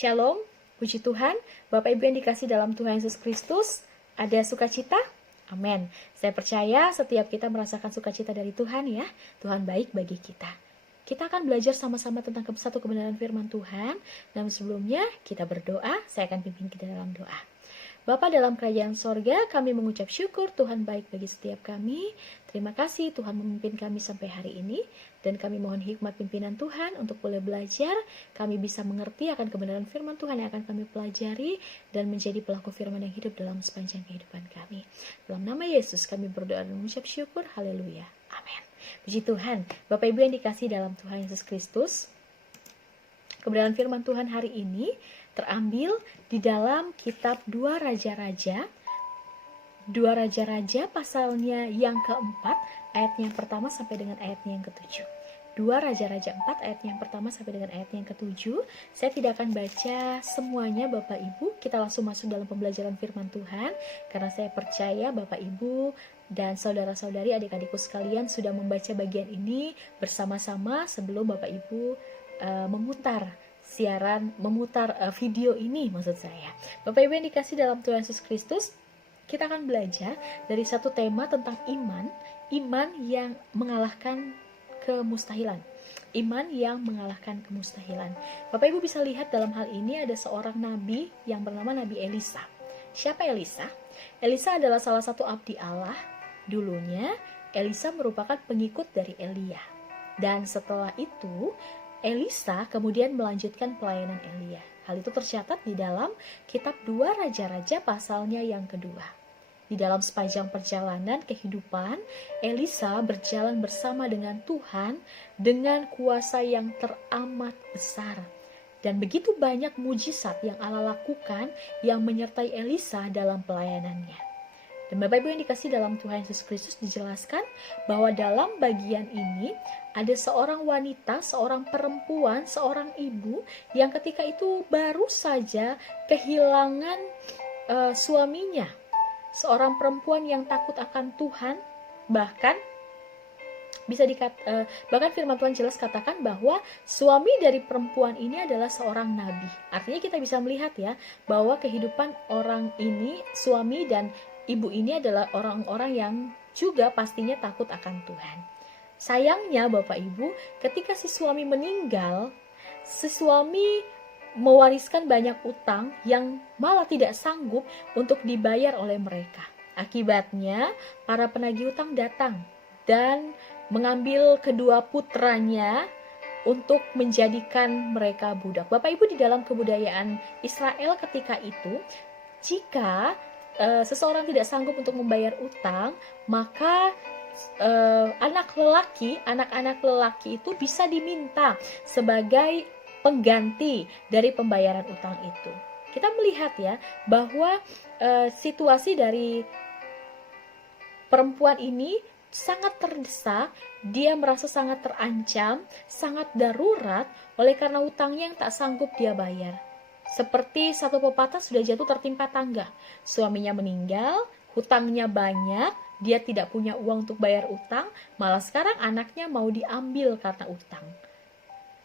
Shalom, puji Tuhan, Bapak Ibu yang dikasih dalam Tuhan Yesus Kristus, ada sukacita? Amin. Saya percaya setiap kita merasakan sukacita dari Tuhan ya, Tuhan baik bagi kita. Kita akan belajar sama-sama tentang satu kebenaran firman Tuhan, dan sebelumnya kita berdoa, saya akan pimpin kita dalam doa. Bapa dalam kerajaan sorga, kami mengucap syukur Tuhan baik bagi setiap kami. Terima kasih Tuhan memimpin kami sampai hari ini. Dan kami mohon hikmat pimpinan Tuhan untuk boleh belajar. Kami bisa mengerti akan kebenaran firman Tuhan yang akan kami pelajari. Dan menjadi pelaku firman yang hidup dalam sepanjang kehidupan kami. Dalam nama Yesus kami berdoa dan mengucap syukur. Haleluya. Amin. Puji Tuhan. Bapak Ibu yang dikasih dalam Tuhan Yesus Kristus. Kebenaran firman Tuhan hari ini terambil di dalam kitab 2 Raja-Raja. 2 Raja-Raja pasalnya yang keempat, ayatnya yang pertama sampai dengan ayatnya yang ketujuh. 2 Raja-Raja 4 ayatnya yang pertama sampai dengan ayatnya yang ketujuh. Saya tidak akan baca semuanya Bapak Ibu, kita langsung masuk dalam pembelajaran firman Tuhan. Karena saya percaya Bapak Ibu dan saudara-saudari adik-adikku sekalian sudah membaca bagian ini bersama-sama sebelum Bapak Ibu memutar video ini maksud saya. Bapak Ibu yang dikasih dalam Tuhan Yesus Kristus, kita akan belajar dari satu tema tentang iman yang mengalahkan kemustahilan. Iman yang mengalahkan kemustahilan. Bapak Ibu bisa lihat dalam hal ini ada seorang nabi yang bernama Nabi Elisa. Siapa Elisa? Elisa adalah salah satu abdi Allah. Dulunya Elisa merupakan pengikut dari Elia. Dan setelah itu Elisa kemudian melanjutkan pelayanan Elia. Hal itu tercatat di dalam kitab 2 Raja-Raja pasalnya yang kedua. Di dalam sepanjang perjalanan kehidupan, Elisa berjalan bersama dengan Tuhan dengan kuasa yang teramat besar. Dan begitu banyak mujizat yang Allah lakukan yang menyertai Elisa dalam pelayanannya. Dan Bapak Ibu yang dikasih dalam Tuhan Yesus Kristus dijelaskan bahwa dalam bagian ini ada seorang wanita, seorang perempuan, seorang ibu yang ketika itu baru saja kehilangan suaminya. Seorang perempuan yang takut akan Tuhan, bahkan bahkan firman Tuhan jelas katakan bahwa suami dari perempuan ini adalah seorang nabi. Artinya kita bisa melihat ya bahwa kehidupan orang ini, suami dan ibu ini adalah orang-orang yang juga pastinya takut akan Tuhan. Sayangnya Bapak Ibu, ketika si suami meninggal, si suami mewariskan banyak utang yang malah tidak sanggup untuk dibayar oleh mereka. Akibatnya, para penagih utang datang dan mengambil kedua putranya untuk menjadikan mereka budak. Bapak Ibu, di dalam kebudayaan Israel ketika itu, jika seseorang tidak sanggup untuk membayar utang, maka anak-anak lelaki itu bisa diminta sebagai pengganti dari pembayaran utang itu. Kita melihat ya bahwa situasi dari perempuan ini sangat terdesak, dia merasa sangat terancam, sangat darurat oleh karena utangnya yang tak sanggup dia bayar. Seperti satu pepatah sudah jatuh tertimpa tangga. Suaminya meninggal, hutangnya banyak, dia tidak punya uang untuk bayar utang, malah sekarang anaknya mau diambil karena utang.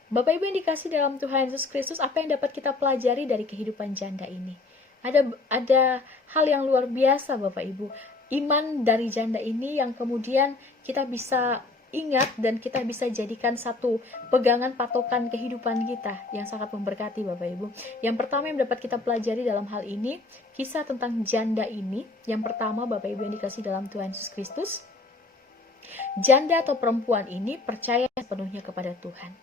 Bapak Ibu yang dikasih dalam Tuhan Yesus Kristus, apa yang dapat kita pelajari dari kehidupan janda ini? Ada hal yang luar biasa Bapak Ibu. Iman dari janda ini yang kemudian kita bisa ingat dan kita bisa jadikan satu pegangan patokan kehidupan kita yang sangat memberkati Bapak Ibu. Yang pertama yang dapat kita pelajari dalam hal ini, kisah tentang janda ini. Yang pertama Bapak Ibu yang dikasih dalam Tuhan Yesus Kristus, janda atau perempuan ini percaya sepenuhnya kepada Tuhan.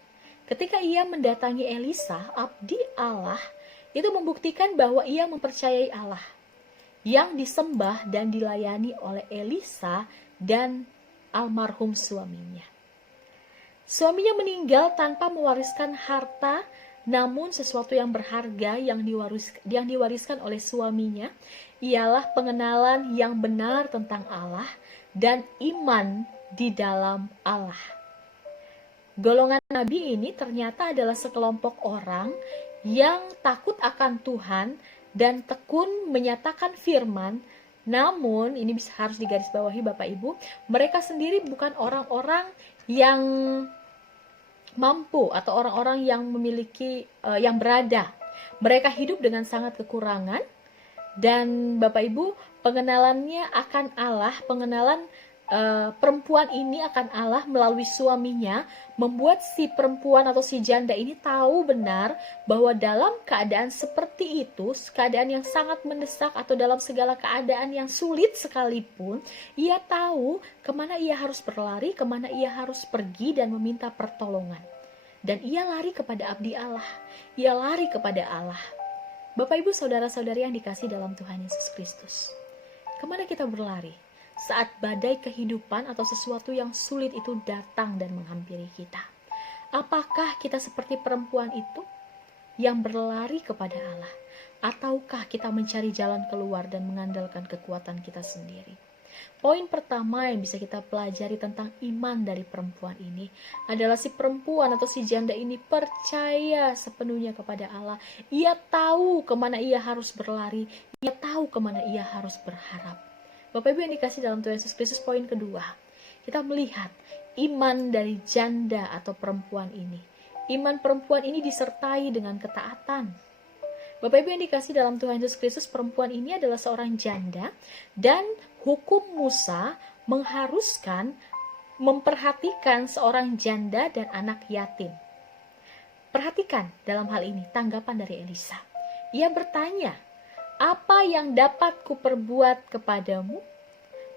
Ketika ia mendatangi Elisa, abdi Allah, itu membuktikan bahwa ia mempercayai Allah yang disembah dan dilayani oleh Elisa dan almarhum suaminya. Suaminya meninggal tanpa mewariskan harta, namun sesuatu yang berharga yang diwariskan oleh suaminya ialah pengenalan yang benar tentang Allah dan iman di dalam Allah. Golongan nabi ini ternyata adalah sekelompok orang yang takut akan Tuhan dan tekun menyatakan firman. Namun, ini harus digarisbawahi Bapak Ibu, mereka sendiri bukan orang-orang yang mampu atau orang-orang yang memiliki, yang berada Mereka hidup dengan sangat kekurangan, dan Bapak Ibu, pengenalannya akan Allah, pengenalan perempuan ini akan Allah melalui suaminya, membuat si perempuan atau si janda ini tahu benar bahwa dalam keadaan seperti itu, keadaan yang sangat mendesak atau dalam segala keadaan yang sulit sekalipun, ia tahu kemana ia harus berlari, kemana ia harus pergi dan meminta pertolongan. Dan ia lari kepada abdi Allah, ia lari kepada Allah. Bapak Ibu saudara-saudari yang dikasih dalam Tuhan Yesus Kristus, kemana kita berlari saat badai kehidupan atau sesuatu yang sulit itu datang dan menghampiri kita? Apakah kita seperti perempuan itu yang berlari kepada Allah, ataukah kita mencari jalan keluar dan mengandalkan kekuatan kita sendiri? Poin pertama yang bisa kita pelajari tentang iman dari perempuan ini adalah si perempuan atau si janda ini percaya sepenuhnya kepada Allah. Ia tahu kemana ia harus berlari, ia tahu kemana ia harus berharap. Bapak Ibu yang dikasih dalam Tuhan Yesus Kristus, poin kedua, kita melihat iman dari janda atau perempuan ini. Iman perempuan ini disertai dengan ketaatan. Bapak Ibu yang dikasih dalam Tuhan Yesus Kristus, perempuan ini adalah seorang janda, dan hukum Musa mengharuskan memperhatikan seorang janda dan anak yatim. Perhatikan dalam hal ini tanggapan dari Elisa. Ia bertanya, "Apa yang dapat kuperbuat kepadamu?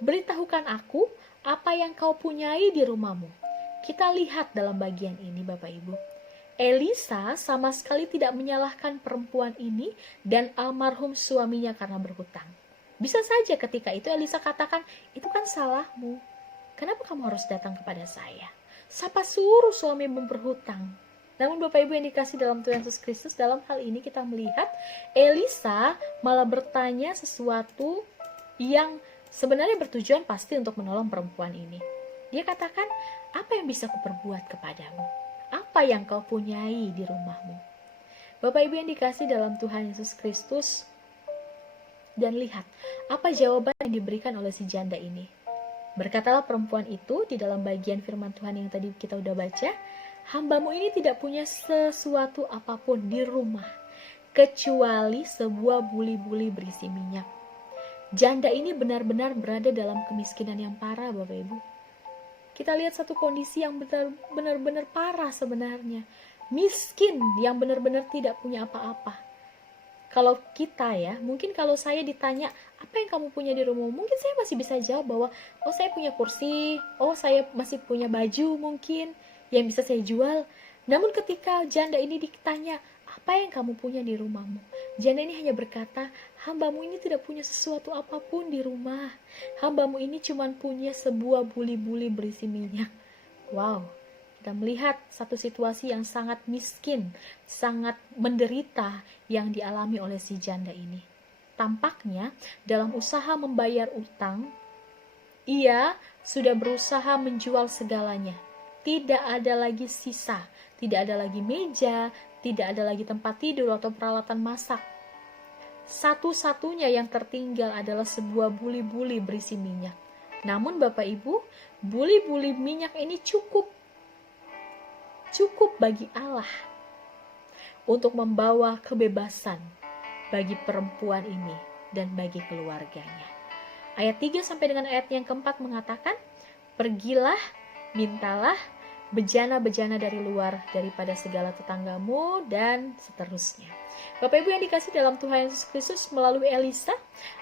Beritahukan aku apa yang kau punyai di rumahmu." Kita lihat dalam bagian ini Bapak Ibu, Elisa sama sekali tidak menyalahkan perempuan ini dan almarhum suaminya karena berhutang. Bisa saja ketika itu Elisa katakan, "Itu kan salahmu. Kenapa kamu harus datang kepada saya? Siapa suruh suami berhutang?" Namun Bapak Ibu yang dikasih dalam Tuhan Yesus Kristus, dalam hal ini kita melihat Elisa malah bertanya sesuatu yang sebenarnya bertujuan pasti untuk menolong perempuan ini. Dia katakan, "Apa yang bisa kuperbuat kepadamu? Apa yang kau punyai di rumahmu?" Bapak Ibu yang dikasih dalam Tuhan Yesus Kristus, dan lihat apa jawaban yang diberikan oleh si janda ini. Berkatalah perempuan itu di dalam bagian firman Tuhan yang tadi kita udah baca, "Hambamu ini tidak punya sesuatu apapun di rumah, kecuali sebuah buli-buli berisi minyak." Janda ini benar-benar berada dalam kemiskinan yang parah Bapak Ibu. Kita lihat satu kondisi yang benar-benar parah sebenarnya. Miskin yang benar-benar tidak punya apa-apa. Kalau kita ya, mungkin kalau saya ditanya, "Apa yang kamu punya di rumah?" Mungkin saya masih bisa jawab bahwa, "Oh, saya punya kursi, oh saya masih punya baju mungkin yang bisa saya jual." Namun ketika janda ini ditanya, "Apa yang kamu punya di rumahmu?" Janda ini hanya berkata, "Hambamu ini tidak punya sesuatu apapun di rumah. Hambamu ini cuma punya sebuah buli-buli berisi minyak." Wow, kita melihat satu situasi yang sangat miskin, sangat menderita yang dialami oleh si janda ini. Tampaknya dalam usaha membayar utang, ia sudah berusaha menjual segalanya. Tidak ada lagi sisa, tidak ada lagi meja, tidak ada lagi tempat tidur atau peralatan masak. Satu-satunya yang tertinggal adalah sebuah buli-buli berisi minyak. Namun Bapak Ibu, buli-buli minyak ini cukup bagi Allah untuk membawa kebebasan bagi perempuan ini dan bagi keluarganya. Ayat 3 sampai dengan ayat yang keempat mengatakan, "Pergilah, mintalah bejana-bejana dari luar daripada segala tetanggamu," dan seterusnya. Bapak Ibu yang dikasih dalam Tuhan Yesus Kristus, melalui Elisa,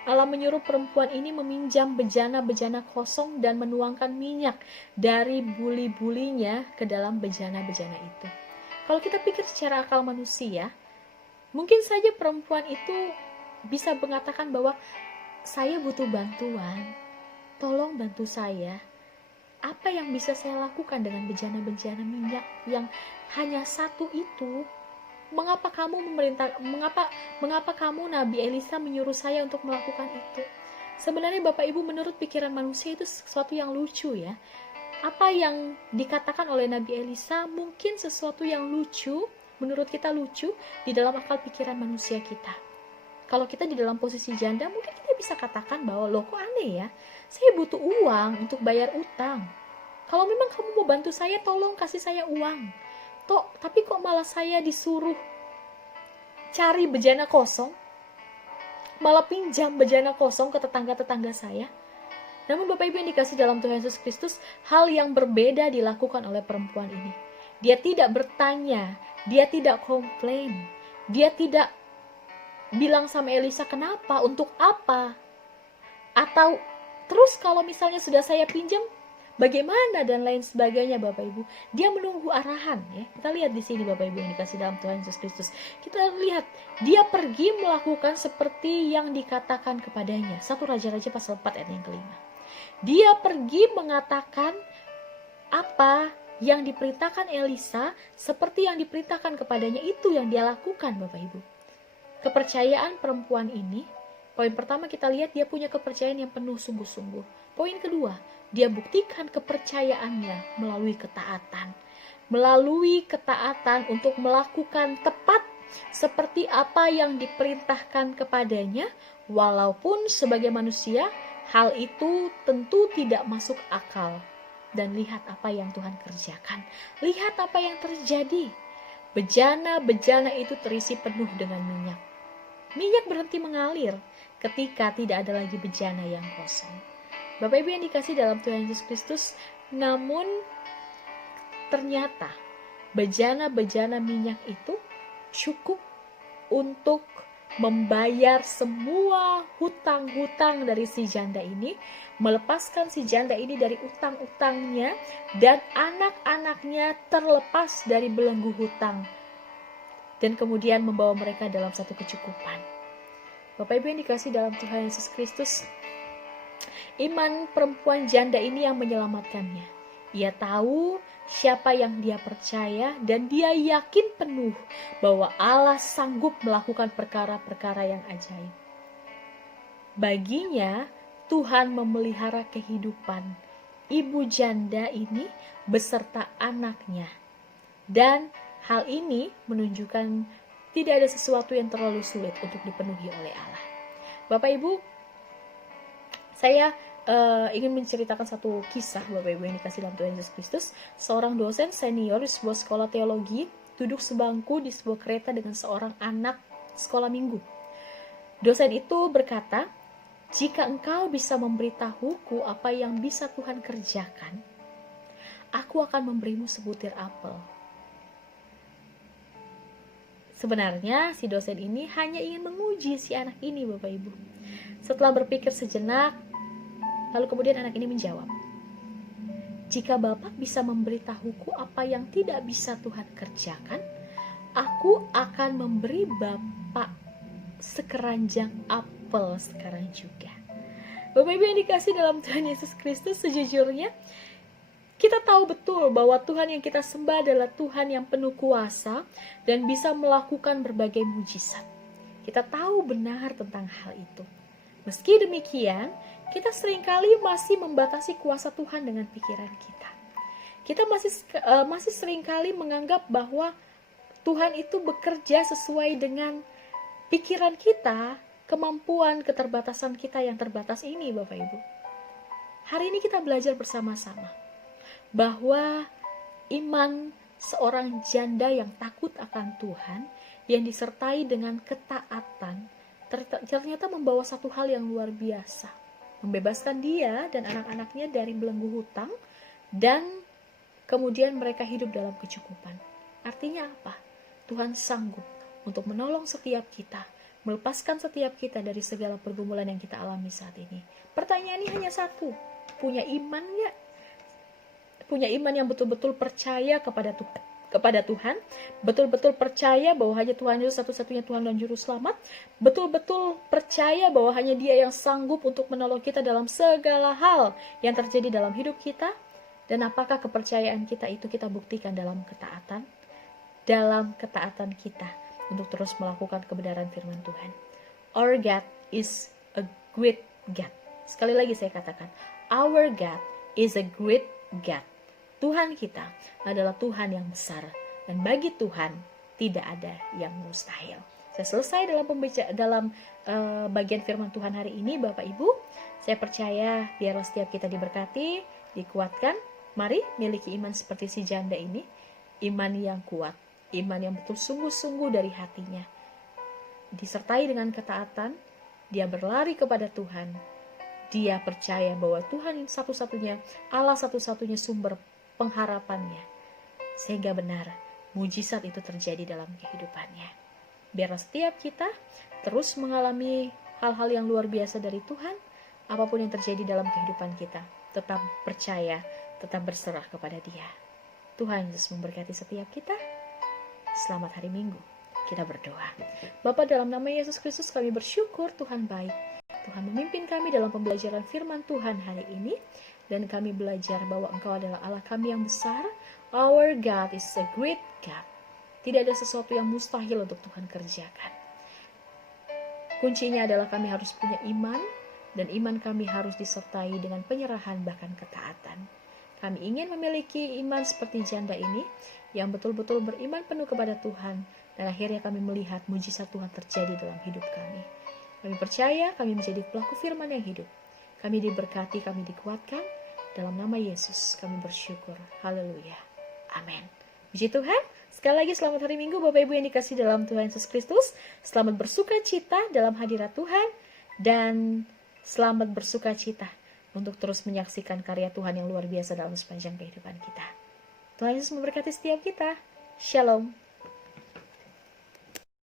Allah menyuruh perempuan ini meminjam bejana-bejana kosong dan menuangkan minyak dari buli-bulinya ke dalam bejana-bejana itu. Kalau kita pikir secara akal manusia, mungkin saja perempuan itu bisa mengatakan bahwa, "Saya butuh bantuan, tolong bantu saya. Apa yang bisa saya lakukan dengan bejana-bejana minyak yang hanya satu itu? Mengapa kamu Nabi Elisa menyuruh saya untuk melakukan itu?" Sebenarnya Bapak Ibu, menurut pikiran manusia itu sesuatu yang lucu ya. Apa yang dikatakan oleh Nabi Elisa mungkin sesuatu yang lucu, menurut kita lucu di dalam akal pikiran manusia kita. Kalau kita di dalam posisi janda, mungkin kita bisa katakan bahwa, "Loh, kok aneh ya? Saya butuh uang untuk bayar utang. Kalau memang kamu mau bantu saya, tolong kasih saya uang. Tapi kok malah saya disuruh cari bejana kosong, malah pinjam bejana kosong ke tetangga-tetangga saya. Namun Bapak Ibu yang dikasih dalam Tuhan Yesus Kristus, hal yang berbeda dilakukan oleh perempuan ini. Dia tidak bertanya, dia tidak komplain, dia tidak bilang sama Elisa kenapa, untuk apa, atau terus kalau misalnya sudah saya pinjam bagaimana dan lain sebagainya. Bapak Ibu, dia menunggu arahan ya. Kita lihat di sini Bapak Ibu yang dikasih dalam Tuhan Yesus Kristus. Kita lihat dia pergi melakukan seperti yang dikatakan kepadanya. 1 Raja-Raja pasal 4 ayat yang kelima. Dia pergi mengatakan apa yang diperintahkan Elisa, seperti yang diperintahkan kepadanya, itu yang dia lakukan Bapak Ibu. Kepercayaan perempuan ini, poin pertama kita lihat dia punya kepercayaan yang penuh sungguh-sungguh. Poin kedua, dia buktikan kepercayaannya melalui ketaatan. Melalui ketaatan untuk melakukan tepat seperti apa yang diperintahkan kepadanya, walaupun sebagai manusia hal itu tentu tidak masuk akal. Dan lihat apa yang Tuhan kerjakan. Lihat apa yang terjadi. Bejana-bejana itu terisi penuh dengan minyak. Minyak berhenti mengalir ketika tidak ada lagi bejana yang kosong. Bapak Ibu yang dikasih dalam Tuhan Yesus Kristus, namun ternyata bejana-bejana minyak itu cukup untuk membayar semua hutang-hutang dari si janda ini, melepaskan si janda ini dari utang-utangnya, dan anak-anaknya terlepas dari belenggu hutang, dan kemudian membawa mereka dalam satu kecukupan. Bapak Ibu yang dikasih dalam Tuhan Yesus Kristus, iman perempuan janda ini yang menyelamatkannya. Ia tahu siapa yang dia percaya, dan dia yakin penuh bahwa Allah sanggup melakukan perkara-perkara yang ajaib. Baginya, Tuhan memelihara kehidupan ibu janda ini beserta anaknya. Dan hal ini menunjukkan tidak ada sesuatu yang terlalu sulit untuk dipenuhi oleh Allah. Bapak Ibu, saya ingin menceritakan satu kisah Bapak Ibu yang dikasih dalam Tuhan Yesus Kristus. Seorang dosen senior di sebuah sekolah teologi duduk sebangku di sebuah kereta dengan seorang anak sekolah minggu. Dosen itu berkata, "Jika engkau bisa memberitahuku apa yang bisa Tuhan kerjakan, aku akan memberimu sebutir apel." Sebenarnya si dosen ini hanya ingin menguji si anak ini Bapak Ibu. Setelah berpikir sejenak, lalu kemudian anak ini menjawab, "Jika Bapak bisa memberitahuku apa yang tidak bisa Tuhan kerjakan, aku akan memberi Bapak sekeranjang apel sekarang juga." Bapak Ibu yang dikasih dalam Tuhan Yesus Kristus, sejujurnya kita tahu betul bahwa Tuhan yang kita sembah adalah Tuhan yang penuh kuasa dan bisa melakukan berbagai mujizat. Kita tahu benar tentang hal itu. Meski demikian, kita seringkali masih membatasi kuasa Tuhan dengan pikiran kita. Kita masih seringkali menganggap bahwa Tuhan itu bekerja sesuai dengan pikiran kita, kemampuan, keterbatasan kita yang terbatas ini Bapak Ibu. Hari ini kita belajar bersama-sama bahwa iman seorang janda yang takut akan Tuhan, yang disertai dengan ketaatan, ternyata membawa satu hal yang luar biasa. Membebaskan dia dan anak-anaknya dari belenggu hutang, dan kemudian mereka hidup dalam kecukupan. Artinya apa? Tuhan sanggup untuk menolong setiap kita, melepaskan setiap kita dari segala pergumulan yang kita alami saat ini. Pertanyaannya hanya satu, punya iman nggak? Punya iman yang betul-betul percaya kepada Tuhan, betul-betul percaya bahwa hanya Tuhan Yesus satu-satunya Tuhan dan Juru Selamat, betul-betul percaya bahwa hanya Dia yang sanggup untuk menolong kita dalam segala hal yang terjadi dalam hidup kita. Dan apakah kepercayaan kita itu kita buktikan dalam ketaatan kita untuk terus melakukan kebenaran firman Tuhan. Our God is a great God. Sekali lagi saya katakan, our God is a great God. Tuhan kita adalah Tuhan yang besar, dan bagi Tuhan tidak ada yang mustahil. Saya selesai dalam bagian firman Tuhan hari ini Bapak Ibu. Saya percaya biarlah setiap kita diberkati, dikuatkan. Mari miliki iman seperti si janda ini, iman yang kuat, iman yang betul sungguh-sungguh dari hatinya. disertai dengan ketaatan, dia berlari kepada Tuhan. Dia percaya bahwa Tuhan satu-satunya, Allah satu-satunya sumber pengharapannya. Sehingga benar, mujizat itu terjadi dalam kehidupannya. Biarlah setiap kita terus mengalami hal-hal yang luar biasa dari Tuhan, apapun yang terjadi dalam kehidupan kita. Tetap percaya, tetap berserah kepada Dia. Tuhan Yesus memberkati setiap kita. Selamat hari Minggu. Kita berdoa. Bapa, dalam nama Yesus Kristus kami bersyukur Tuhan baik. Tuhan memimpin kami dalam pembelajaran firman Tuhan hari ini. Dan kami belajar bahwa Engkau adalah Allah kami yang besar. Our God is a great God. Tidak ada sesuatu yang mustahil untuk Tuhan kerjakan. Kuncinya adalah kami harus punya iman. Dan iman kami harus disertai dengan penyerahan bahkan ketaatan. Kami ingin memiliki iman seperti janda ini. Yang betul-betul beriman penuh kepada Tuhan. Dan akhirnya kami melihat mujizat Tuhan terjadi dalam hidup kami. Kami percaya kami menjadi pelaku firman yang hidup. Kami diberkati, kami dikuatkan. Dalam nama Yesus kami bersyukur. Haleluya. Amin. Puji Tuhan. Sekali lagi selamat hari Minggu Bapak Ibu yang dikasihi dalam Tuhan Yesus Kristus. Selamat bersuka cita dalam hadirat Tuhan. Dan selamat bersuka cita untuk terus menyaksikan karya Tuhan yang luar biasa dalam sepanjang kehidupan kita. Tuhan Yesus memberkati setiap kita. Shalom.